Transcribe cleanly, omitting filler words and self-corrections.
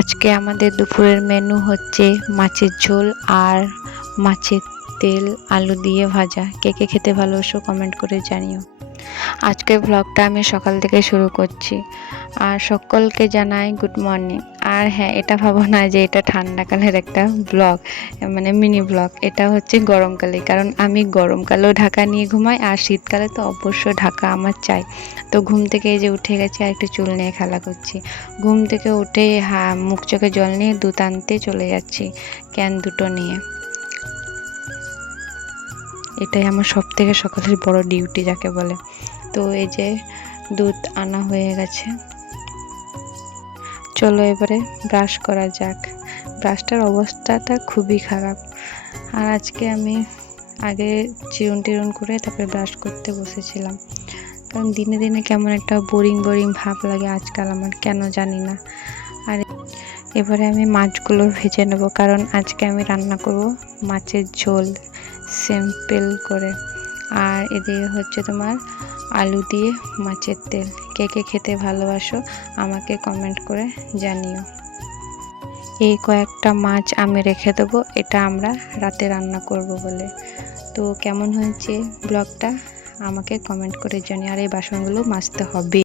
আজকে আমাদের দুপুরের মেনু হচ্ছে মাছের ঝোল আর মাছের তেল আলু দিয়ে ভাজা। কে কে খেতে ভালোবাসো কমেন্ট করে জানিও। আজকের ব্লগটা আমি সকাল থেকে শুরু করছি আর সকলকে জানাই গুড মর্নিং। আর হ্যাঁ, এটা ভাবো না যে এটা ঠান্ডাকালের একটা ব্লগ, মানে মিনি ব্লগ। এটা হচ্ছে গরমকালে, কারণ আমি গরমকালেও ঢাকা নিয়ে ঘুমাই আর শীতকালে তো অবশ্যই ঢাকা আমার চাই। তো ঘুম থেকে এই যে উঠে গেছি আর একটু চুল নিয়ে খেলা করছি। ঘুম থেকে উঠে মুখ চোখে জল নিয়ে দুধ আনতে চলে যাচ্ছি, ক্যান দুটো নিয়ে। এটাই আমার সব থেকে সকালের বড় ডিউটি যাকে বলে। তো এই যে দুধ আনা হয়ে গেছে, চলো এবারে ব্রাশ করা যাক। ব্রাশটার অবস্থাটা খুবই খারাপ, আর আজকে আমি আগে চিরুন টিরুন করে তারপরে ব্রাশ করতে বসেছিলাম, কারণ দিনে দিনে কেমন একটা বোরিং বোরিং ভাব লাগে আজকাল আমার, কেন জানি না। আর এবারে আমি মাছগুলো ভেজে নেব, কারণ আজকে আমি রান্না করব মাছের ঝোল সিম্পল করে। আর এদিকে হচ্ছে তোমার আলু দিয়ে মাছের তেল। কে কে খেতে ভালোবাসো আমাকে কমেন্ট করে জানিও। এই কয়েকটা মাছ আমি রেখে দেবো, এটা আমরা রাতে রান্না করব বলে। তো কেমন হয়েছে ব্লগটা আমাকে কমেন্ট করে জানিও। আর এই বাসনগুলো মাজতে হবে।